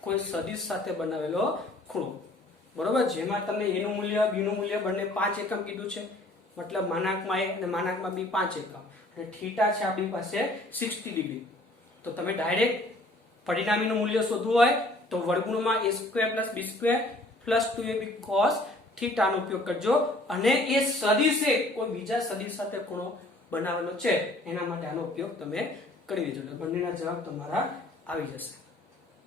કોઈ સદિશ સાથે બનાવેલો ખૂણો બરોબર જેમાં તમને a નું મૂલ્ય b નું મૂલ્ય બંને 5 એકમ કીધું છે મતલબ માનાંકમાં a અને માનાંકમાં b 5 એકમ અને થીટા છે આપણી પાસે 60 ડિગ્રી. તો તમે ડાયરેક્ટ પરિણામીનું મૂલ્ય શોધવું હોય તો વર્ગમૂળમાં a² + b² + 2ab cos theta નો ઉપયોગ કરજો. અને એ સદિશે કોઈ બીજા સદિશ સાથે ખૂણો બનાવેલો છે એના માટે આનો ઉપયોગ તમે કરી દેજો. એટલે બંનેના જવાબ તમારા આવી જશે.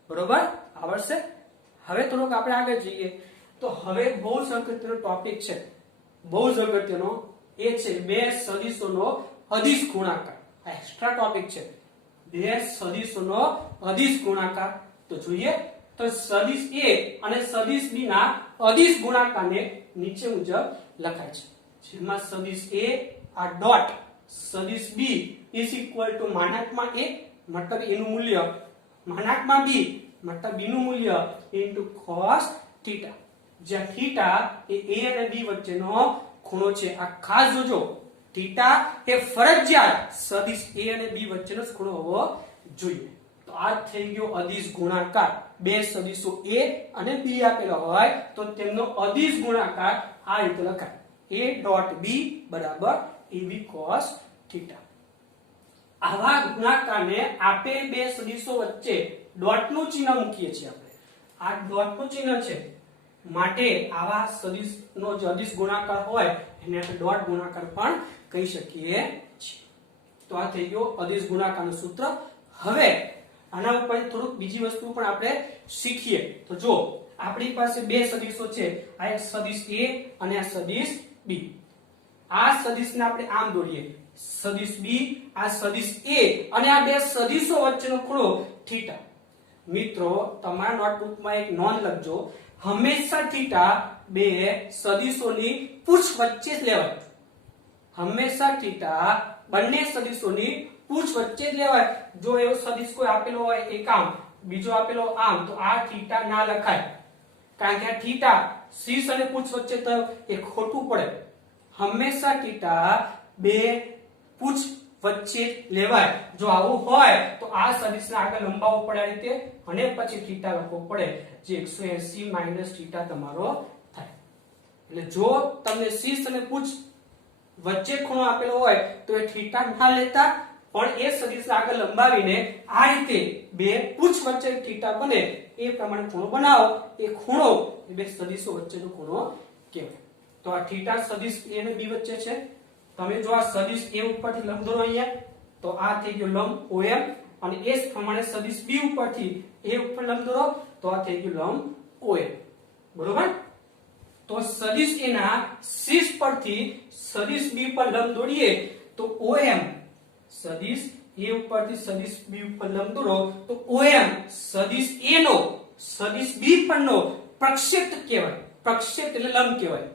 બરોબર, આવડશે. હવે થોડુંક આપણે આગળ જઈએ તો હવે બહુ જ અગત્યનો ટોપિક છે, બહુ જ અગત્યનો, એ છે બે સદિશોનો અદિશ ગુણાકાર. આ એક્સ્ટ્રા ટોપિક છે, બે સદિશોનો અદિશ ગુણાકાર. તો જોઈએ તો સદિશ a અને સદિશ b ના અદિશ ગુણાકારને નીચે મુજબ લખાય છે. જેમાં સદિશ a આ ડોટ, સદિશ b = માનાંકમાં a મતલબ a નું મૂલ્ય, માનાંકમાં b મતલબ b નું મૂલ્ય * cos થીટા, જ્યાં થીટા એ a અને b વચ્ચેનો ખૂણો છે. આ ખાસ જોજો, થીટા એ ફરજિયાત સદિશ a અને b વચ્ચેનો જ ખૂણો હોવો જોઈએ. તો આ થઈ ગયો અદિશ ગુણાકાર. બે સદિશો a અને b આપેલા હોય તો તેમનો અદિશ ગુણાકાર આ રીતે લખાય, a.b = ab cos થીટા. આવા ગુણાકારને આપેલ બે સદિશો વચ્ચે ડોટનું ચિહ્ન મૂકીએ છીએ આપણે. આ ડોટનું ચિહ્ન છે માટે આવા સદિશનો જે અદિશ ગુણાકાર હોય એને આપણે ડોટ ગુણાકાર પણ કહી શકીએ છીએ. તો આ થઈ ગયો અદિશ ગુણાકારનું સૂત્ર. હવે આના ઉપર થોડુંક બીજી વસ્તુ પણ આપણે શીખીએ. તો જો આપણી પાસે બે સદિશો છે, આ એક સદિશ a અને આ સદિશ b. આ સદિશને આપણે આમ દોરીએ, સદિશ b આ સદિશ a અને આ બે સદિશો વચ્ચેનો ખૂણો થીટા. મિત્રો તમારા નોટબુકમાં એક નોંધ લખજો, હંમેશા થીટા બે સદિશોની પૂછ વચ્ચે જ લેવાય. હંમેશા થીટા બંને સદિશોની પૂછ વચ્ચે જ લેવાય. જો એવો સદિશ કોઈ આપેલો હોય એક આમ, બીજો આપેલો આમ, તો આ થીટા ના લખાય, કારણ કે આ થીટા શીર્ષ અને પૂછ વચ્ચે તો એ ખોટું પડે. હંમેશા થીટા બે પૂછ વચ્ચે લેવાય. જો આવું હોય તો આ સદિશને આગળ લંબાવવો પડે આ રીતે અને પછી થીટા લખવો પડે, જે 180 - થીટા તમારો થાય. એટલે જો તમને શીર્ષ અને પૂછ વચ્ચે ખૂણો આપેલો હોય તો એ થીટા ના લેતા, પણ એ સદિશને આગળ લંબાવીને આ રીતે બે પૂછ વચ્ચે થીટા બને એ પ્રમાણે ખૂણો બનાવો. એ ખૂણો એ બે સદિશો વચ્ચેનો ખૂણો કહેવાય. તો આ થીટા સદિશ a અને b વચ્ચે છે. તમે જો આ સદિશ a ઉપરથી લંબ દોરો અહીંયા, તો આ થઈ ગયો લંબ OM, અને એ જ પ્રમાણે સદિશ b ઉપરથી a ઉપર લંબ દોરો તો આ થઈ ગયું લંબ OM. બરોબર. તો સદિશ a ના શીર્ષ પરથી સદિશ b પર લંબ દોરીએ તો OM, સદિશ a ઉપરથી સદિશ b ઉપર લંબ દોરો તો OM સદિશ a નો સદિશ b પરનો પ્રક્ષેપ કહેવાય. પ્રક્ષેપ એટલે લંબ કહેવાય.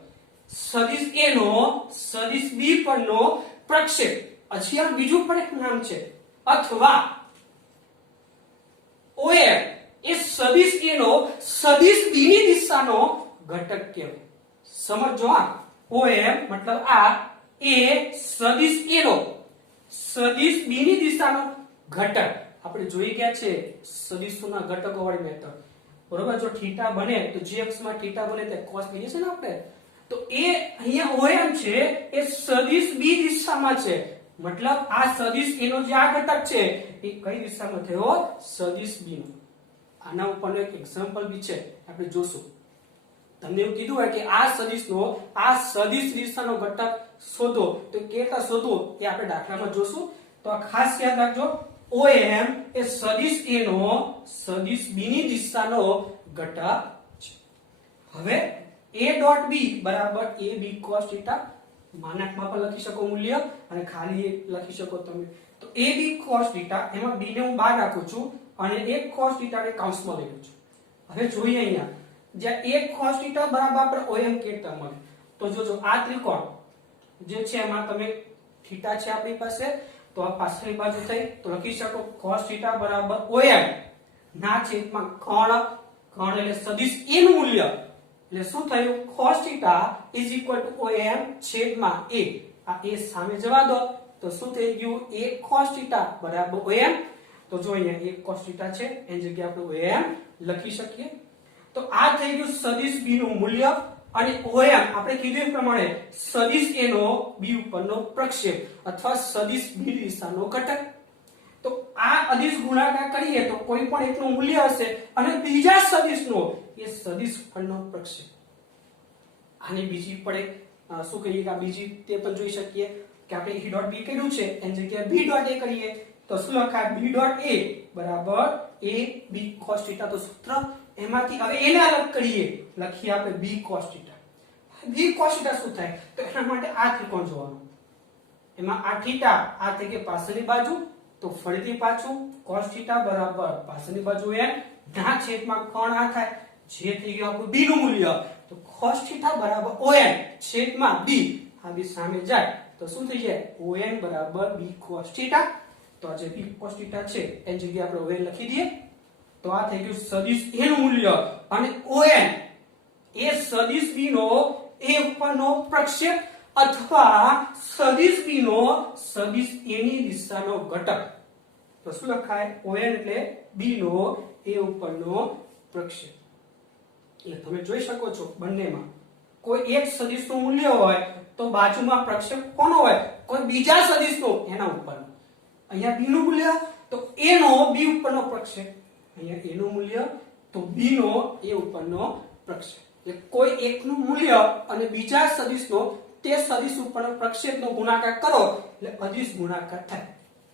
સદિશ a નો સદિશ b પરનો પ્રક્ષેપ. હજી આ બીજું પણ એક નામ છે, અથવા OM એ સદિશ a નો સદિશ b ની દિશાનો ઘટક કહેવાય. સમજો, આ OM મતલબ આ a સદિશ a નો સદિશ b ની દિશાનો ઘટક. આપણે જોઈ ગયા છે સદિશોના ઘટકો વાળી મેથડ. બરોબર. જો થીટા બને તો જે અક્ષમાં થીટા બને તે cos લઈએ છે ને આપણે, તો એ અહીંયા OM છે એ સદિશ b દિશામાં છે. મતલબ આ સદિશ a નો જે આ ઘટક છે એ કઈ દિશામાં થયો? સદિશ b નો. આના ઉપરનો એક એક્ઝામ્પલ બી છે, આપણે જોશું. તમને એવું કીધું હોય કે આ સદિશનો આ સદિશ દિશાનો ઘટક શોધો, તો કેતા શોધો એ આપણે દાખલામાં જોશું. તો આ ખાસ યાદ રાખજો, OM એ સદિશ a નો સદિશ b ની દિશાનો ઘટક છે. હવે a.b = ab cos થીટા, માનાંકમાં પણ લખી શકો મૂલ્ય અને ખાલી લખી શકો તમે. તો ab cos થીટા, એમાં b ને હું બહાર રાખું છું અને એક cos થીટા ને કૌંસમાં લઈ લઉં છું. હવે જોઈએ અહીંયા, જ્યાં એક cos થીટા બરાબર OM કેતા મળે. તો જોજો આ ત્રિકોણ જે છે એમાં તમે થીટા છે આપણી પાસે, તો આ પાછળની બાજુ થઈ તો લખી શકો cos થીટા બરાબર OM ના છેદમાં કર્ણ. કર્ણ એટલે સદિશ a નું મૂલ્ય, એટલે શું થયું? cos થીટા = OM છેદમાં a. આ a સામે જવા દો તો શું થઈ ગયું? a cos થીટા બરાબર OM. તો જો અહીંયા એક cos થીટા છે એની જગ્યાએ આપણે OM લખી શકીએ. તો આ થઈ ગયું સદિશ b નું મૂલ્ય. અને OM આપણે કીધું એ પ્રમાણે સદિશ A નો B ઉપરનો પ્રક્ષેપ અથવા સદિશ B દિશાનો ઘટક. તો આ અદિશ ગુણાકાર કરીએ તો કોઈ પણ એકનું મૂલ્ય હશે અને બીજા સદિશનો એ સદિશ ઉપરનો પ્રક્ષેપ. આની બીજી પણ એક શું કહીએ કે આ બીજી તે પણ જોઈ શકીએ કે આપણે E ડોટ B કર્યું છે એની જગ્યાએ B ડોટ A કરીએ તો શું લખાય B ડોટ A બરાબર A B cos θ. તો સૂત્ર એમાંથી હવે એને અલગ કરીએ લખીએ આપણે B cos θ. B cos θ શું થાય તો એના માટે આ ત્રિકોણ જોવાનું. એમાં આ થીટા આ થઈ ગઈ પાછળની બાજુ તો ફરીથી પાછું cos θ બરાબર પાછળની બાજુ n ના છેદમાં કોણ આ થાય જે થઈ ગયું આપણું B નું મૂલ્ય તો cos θ બરાબર on છેદમાં B આ બી સામે જાય તો શું થઈ જાય on બરાબર B cos θ. તો આ જે B cos θ છે એની જગ્યાએ આપણે on લખી દઈએ તો આ થઈ ગયું સદિશ A નું મૂલ્ય અને on એ સદિશ B નો A ઉપરનો પ્રક્ષેપ અથવા સદિશ B નો સદિશ A ની દિશાનો ઘટક. તો શું લખાય on એટલે B નો A ઉપરનો પ્રક્ષેપ. એટલે તમે જોઈ શકો છો બંનેમાં કોઈ એક સદિશનું મૂલ્ય હોય તો બાજુમાં પ્રક્ષેપ કોનો હોય કોઈ બીજા સદિશનો એના ઉપરનો. અહીંયા B નું મૂલ્ય તો A નો B ઉપરનો પ્રક્ષેપ, અહીંયા A નું મૂલ્ય તો B નો A ઉપરનો પ્રક્ષેપ. એટલે કોઈ એકનું મૂલ્ય અને બીજા સદિશનો તે સદિશ ઉપરનો પ્રક્ષેપનો ગુણાકાર કરો એટલે અદિશ ગુણાકાર થાય.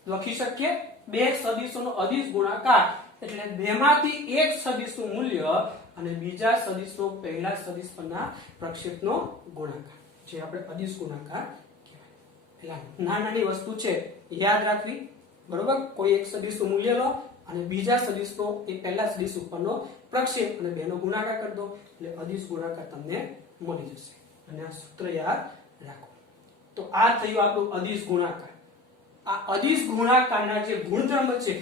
લખી શકીએ બે સદિશોનો અદિશ ગુણાકાર એટલે બેમાંથી એક સદિશનું મૂલ્ય અને બીજા સદિશનો પહેલા સદિશ પરના પ્રક્ષેપનો ગુણાકાર જે આપણે અદિશ ગુણાકાર કહેવાય. એટલે નાની વસ્તુ છે યાદ રાખવી બરોબર. કોઈ એક સદિશનું મૂલ્ય લો અને બીજા સદિશનો એ પહેલા સદિશ ઉપરનો પ્રક્ષેપ અને બેનો ગુણાકાર કરી દો એટલે અદિશ ગુણાકાર તમને મળી જશે. અને આ સૂત્ર યાદ રાખો. તો આ થયું આપણું અદિશ ગુણાકાર. આ અદિશ ગુણાકારના જે ગુણધર્મ છે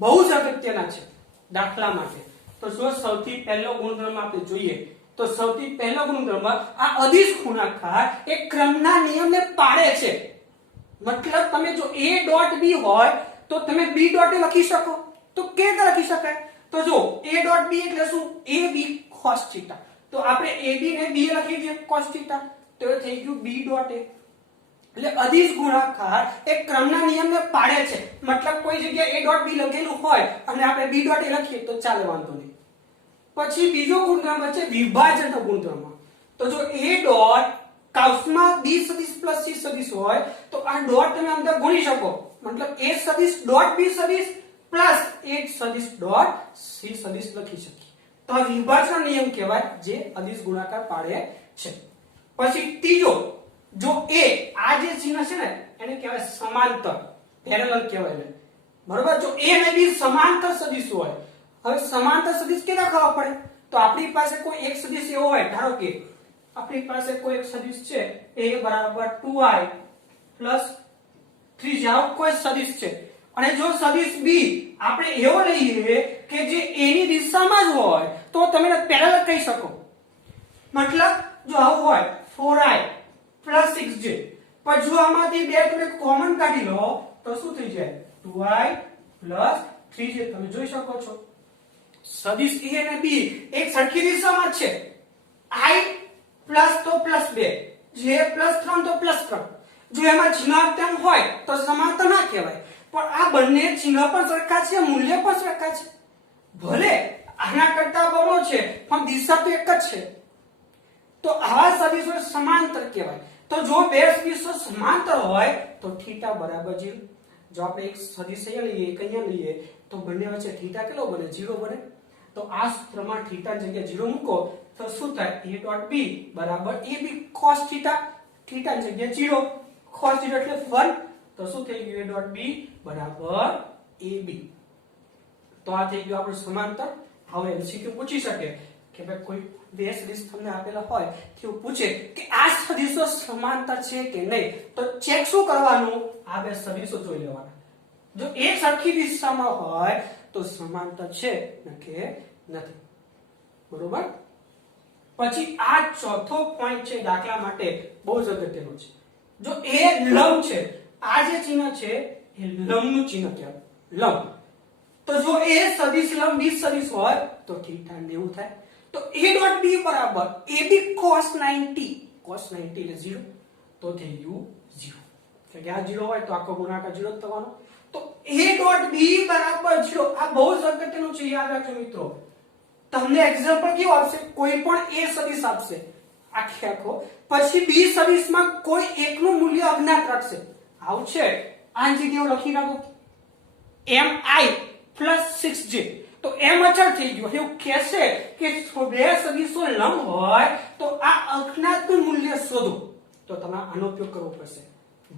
બહુ જ અગત્યના છે દાખલા માટે. તો જો સૌથી પહેલો ગુણધર્મ આપણે જોઈએ તો સૌથી પહેલો ગુણધર્મ આ અદિશ ગુણાકાર એ ક્રમના નિયમને પાળે છે. મતલબ તમે જો A ડોટ B હોય તો તમે B ડોટ A લખી શકો તો કેવી રીતે લખી શકાય તો જો A ડોટ B એટલે શું AB cos θ. તો આપણે AB ને B લખી દઈએ cos θ તો એ થઈ ગયું B ડોટ A. એટલે અદિશ ગુણાકાર એ ક્રમના નિયમને પાળે છે. મતલબ કોઈ જગ્યાએ A ડોટ B લખેલું હોય અને આપણે B ડોટ A લખીએ તો ચાલે વાંધો નહીં. પછી બીજો ગુણધર્મ છે વિભાજનનો ગુણધર્મ. તો જો A ડોટ કૌંસમાં B સદિશ પ્લસ C સદિશ હોય તો આ ડોટ તમે અંદર ગુણી શકો. મતલબ A સદિશ ડોટ B સદિશ પ્લસ A સદિશ ડોટ C સદિશ લખી શકીએ. તો આ વિભાજનનો નિયમ કહેવાય જે અદિશ ગુણાકાર પાળે છે. પછી ત્રીજો જો A આ જે ચિહ્ન છે ને એને કહેવાય સમાંતર પેરેલલ કહેવાય ને બરોબર. જો A અને B સમાંતર સદિશ હોય હવે સમાંતર સદિશ કેવા ખબર પડે તો આપણી પાસે કોઈ એક સદિશ એવો હોય ધારો કે આપણી પાસે કોઈ એક સદિશ છે A બરાબર 2i 3j આવો કોઈ સદિશ છે અને જો સદિશ B આપણે એવો લઈએ કે જે A ની દિશામાં જ હોય તો તમે પેરેલલ કહી શકો. મતલબ જો આવું હોય 4i 6j પણ જો આમાંથી બે તમે કોમન કાઢી લો તો શું થઈ જાય 2i 3j. તમે જોઈ શકો છો સદિશ A અને B એક સરખી દિશામાં છે. i પ્લસ તો પ્લસ 2 જે પ્લસ 3 તો પ્લસ 3. જો એમાં ચિહ્ન તેમ હોય તો સમાંતર ના કહેવાય પણ આ બંને ચિહ્ન પણ સરખા છે મૂલ્ય પણ સરખા છે. ભલે આના કરતા બમણો છે પણ દિશા તો એક જ છે. તો આવા સદિશો સમાંતર કહેવાય. તો જો બે સદિશો સમાંતર હોય તો થીટા બરાબર 0. જો આપણે એક સદિશ અહીંયા લઈએ એક અહીંયા લઈએ તો બંને વચ્ચે થીટા કેટલો બને 0 બને. તો આ સૂત્રમાં થીટા ની જગ્યાએ 0 મૂકો તો શું થાય A ડોટ B બરાબર AB cos θ. થીટા ની જગ્યાએ 0 cos θ એટલે 1 તો શું થઈ ગયું A ડોટ B બરાબર AB. તો આ થઈ ગયું આપણું સમાંતર. હવે MCQ પૂછી શકે કે ભાઈ કોઈ બે સદિશ તમને આપેલા હોય કે પૂછે કે આ સદિશો સમાંતર છે કે નહીં તો ચેક શું કરવાનું આ બે સદિશો જોઈ લેવાના. જો એક સરખી દિશામાં હોય તો સમાંતર છે કે નથી બરોબર. પછી આ ચોથો પોઈન્ટ છે દાખલા માટે બહુ જ અગત્યનો છે. જો A લંબ છે આ જે ચિહ્ન છે એ લંબનું ચિહ્ન કહેવાય લંબ. તો જો A સદિશ લંબ B સદિશ હોય તો θ 90 થાય. તો a ડોટ b બરાબર ab cos 90 cos 90 એટલે 0 તો થઈ ગયું 0 એટલે કે આ 0 હોય તો આખો ગુણાકાર 0 જ થવાનો તો a ડોટ b બરાબર 0 આ બહુ જ અગત્યનું છે યાદ રાખજો મિત્રો તમને એક્ઝામ્પલ કેવું આપશે કોઈ પણ a સદિશ આપશે આખે આખો પછી b સદિશમાં કોઈ એકનું મૂલ્ય અજ્ઞાત રાખશે આવું છે આ જગ્યાએ લખી રાખો mi plus 6j તો m અચળ થઈ ગયો એવું કહેશે કે બે સદિશો લંબ હોય તો આ અજ્ઞાતનું મૂલ્ય શોધો તો તમારે આનો ઉપયોગ કરવો પડશે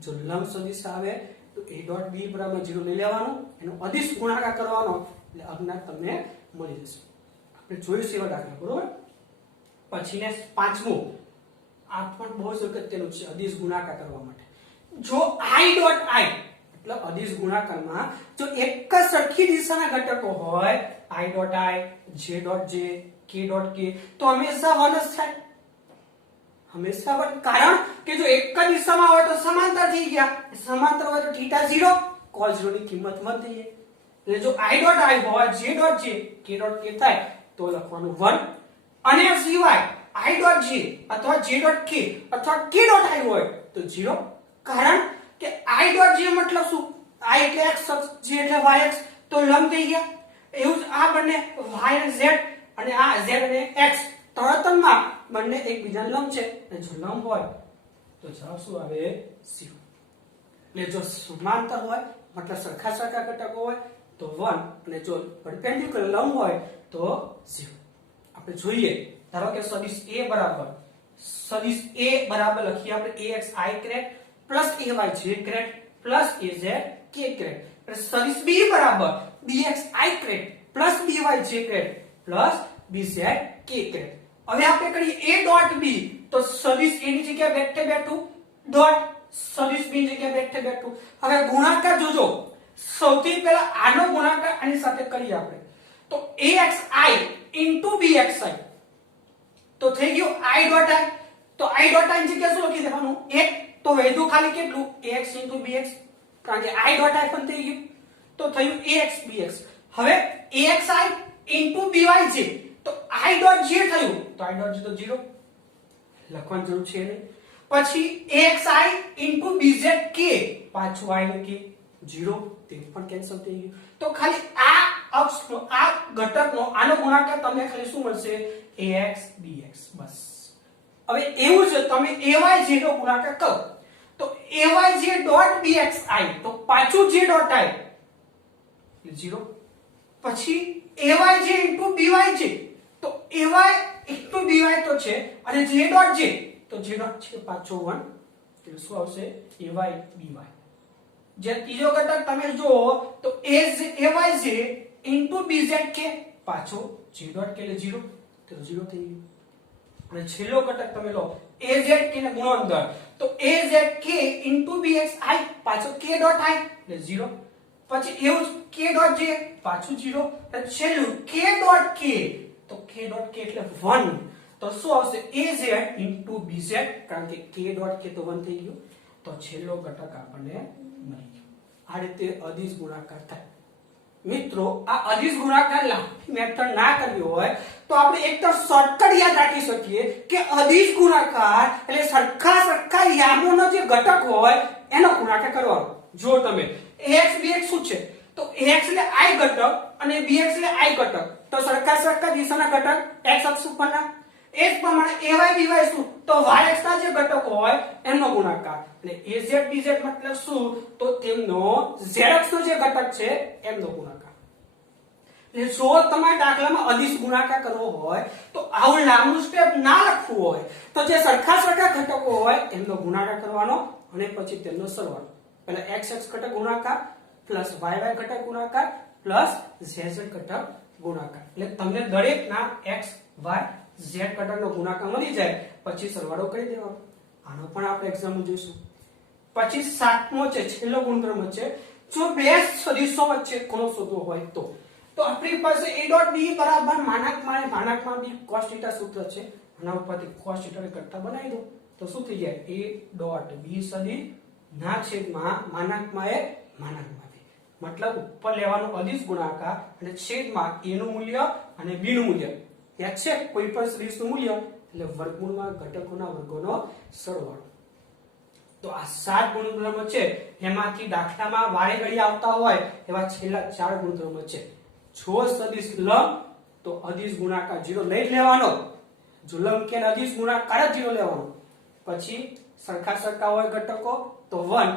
જો લંબ સદિશ આવે તો a ડોટ b બરાબર 0 લઈ લેવાનું એનો અદિશ ગુણાકાર કરવાનો એટલે અજ્ઞાત તમને મળી જશે આપણે જોયું છે એવા દાખલા બરોબર પછી ને પાંચમું આ પણ બહુ જ અગત્યનું છે અદિશ ગુણાકાર કરવા માટે જો i ડોટ i એટલે અદિશ ગુણાકારમાં જો એક જ સરખી દિશાના ઘટકો હોય i dot i j dot j k dot k તો હંમેશા 1 જ થાય હંમેશા 1 કારણ કે જો એક જ દિશામાં હોય તો સમાંતર થઈ ગયા સમાંતર હોય તો θ 0 cos 0 ની કિંમત મત દઈએ એટલે જો i ડોટ i હોય j dot j k dot k થાય તો લખવાનું 1 અને સિવાય i ડોટ j અથવા j ડોટ k અથવા k ડોટ i હોય તો 0 કારણ કે i ડોટ j મતલબ શું i એટલે x j એટલે yx તો લંબ થઈ ગયા એવું જ આ બંને y અને z અને આ z અને x તરતમાં બંને એકબીજાના લંબ છે અને જો લંબ હોય તો જવાબ શું આવે 0 એટલે જો સમાંતર હોય મતલબ સરખા સરખા ઘટકો હોય તો 1 અને જો પરપેન્ડિક્યુલર લંબ હોય તો 0 આપણે જોઈએ ધારો કે સદિશ a બરાબર લખીએ આપણે ax i crate plus ay j crate plus az k crate એટલે સદિશ b બરાબર bx i crate plus by j crate plus bz k crate હવે આપણે કરીએ a ડોટ b તો સદિશ a ની જગ્યાએ બેઠે બેઠું ડોટ સદિશ b ની જગ્યાએ બેઠે બેઠું હવે ગુણાકાર જોજો સૌથી પહેલા આનો ગુણાકાર આની સાથે કરીએ આપણે તો axi bxi તો થઈ ગયું i ડોટ i તો i ડોટ i ની જગ્યાએ શું લખી દેવાનું 1 તો વધ્યું ખાલી કેટલું ax bx કારણ કે i ડોટ i પણ થઈ ગયું તો થયું ax bx હવે axi byj તો i ડોટ j થયું તો i ડોટ j તો 0 લખવાની જરૂર છે નહીં પછી axi bzk પાછું i ને k 0 તે પણ કેન્સલ થઈ ગયું તો ખાલી આ અક્ષનો આ ઘટકનો આનો ગુણાકાર તમને ખાલી શું મળશે ax bx બસ હવે એવું છે તમે ayj નો ગુણાકાર કરો તો ayj ડોટ bxi તો પાછું j ડોટ i એટલે 0 પછી ayj byj તો ay by તો છે અને j ડોટ j તો j ડોટ છે પાછો 1 એટલે શું આવશે ay by જે ત્રીજો ઘટક તમે જુઓ તો ayj bzk પાછો j ડોટ k એટલે 0 તો 0 થઈ ગયું અને છેલ્લો ઘટક તમે લો azk ને ગુણોત્તર તો azk bxi પાછો k ડોટ i એટલે 0 પછી એવું k ડોટ j પાછું 0 અને છેલ્લું k ડોટ k તો k ડોટ k એટલે 1 તો શું આવશે az bz કારણ કે k ડોટ k તો 1 થઈ ગયું તો છેલ્લો ઘટક આપણને મળી ગયો આ રીતે અદિશ ગુણાકાર થાય મિત્રો આ અદિશ ગુણાકાર લાંબી મેથડ ના કરવી હોય તો આપણે એક તો શોર્ટકટ યાદ રાખી શકીએ કે અદિશ ગુણાકાર એટલે સરખા યામોનો જે ઘટક હોય એનો ગુણાકાર કરવાનો જો તમે ax bx શું છે તો ax એટલે i ઘટક અને bx એટલે i ઘટક તો સરખા દિશાના ઘટક x અક્ષ ઉપરના એ જ પ્રમાણે ay by શું તો y અક્ષ ના જે ઘટકો હોય એનો ગુણાકાર અને az bz મતલબ શું તો તેમનો z અક્ષનો જે ઘટક છે એનો ગુણાકાર એટલે જો તમારા દાખલામાં અદિશ ગુણાકાર કરવો હોય તો આવું લાંબુ સ્ટેપ ના લખવું હોય તો જે સરખા ઘટકો હોય એનો ગુણાકાર કરવાનો અને પછી તેમનો સરવાળો પહેલા x x ઘટક ગુણાકાર પ્લસ y y ઘટક ગુણાકાર પ્લસ z z ઘટક ગુણાકાર એટલે તમને દરેકના x y z ઘટકનો ગુણાકાર મળી જાય પછી સરવાળો કરી દેવાનો આનો પણ આપણે એક્ઝામ્પલ જોઈશું પછી સાતમો છે છેલ્લો ગુણધર્મ છે જો બે સદિશો વચ્ચે ખૂણો શોધવો હોય તો આપણી પાસે a ડોટ b બરાબર માનાંકમાં b cos θ સૂત્ર છે આના ઉપરથી cos θ ને કરતા બનાવી દો તો શું થઈ જાય a ડોટ b સદિશ ના છેદમાં માનાંકમાં a માનાંકમાં b મતલબ ઉપર લેવાનો અદિશ ગુણાકાર અને છેદમાં a નું મૂલ્ય અને b નું મૂલ્ય યાદ છે કોઈ પણ સદિશનું મૂલ્ય એટલે વર્ગમૂળમાં ઘટકોના વર્ગોનો સરવાળો. તો આ 7 ગુણધર્મો છે એમાંથી દાખલામાં વારે ઘડી આવતા હોય એવા છેલ્લા 4 ગુણધર્મો છે. જો સદિશ લંબ તો અદિશ ગુણાકાર 0 લઈ જ લેવાનો, જો લંબ કે અદિશ ગુણાકાર જ 0 લેવાનો. પછી સરખા સરખા હોય ઘટકો તો 1,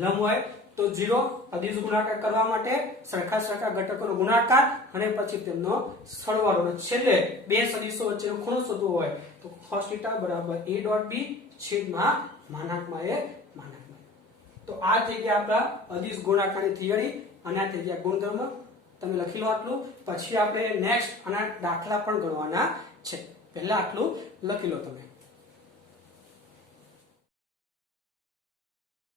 લંબ હોય તો 0, અદિશ ગુણાકાર કરવા માટે સરખા સરખા ઘટકોનો ગુણાકાર અને પછી તેમનો સરવાળો. અને છેલ્લે બે સદિશો વચ્ચેનો ખૂણો શોધવો હોય તો cos θ બરાબર a.b છેદમાં માનાંકમાં a માનાંકમાં. તો આ થઈ ગયા આપણા અદિશ ગુણાકારની થિયરી અને આ થઈ ગયા ગુણધર્મ. તમે લખી લો આટલું. પછી આપણે નેક્સ્ટ આના દાખલા પણ ગણવાના છે. પહેલા આટલું લખી લો તમે.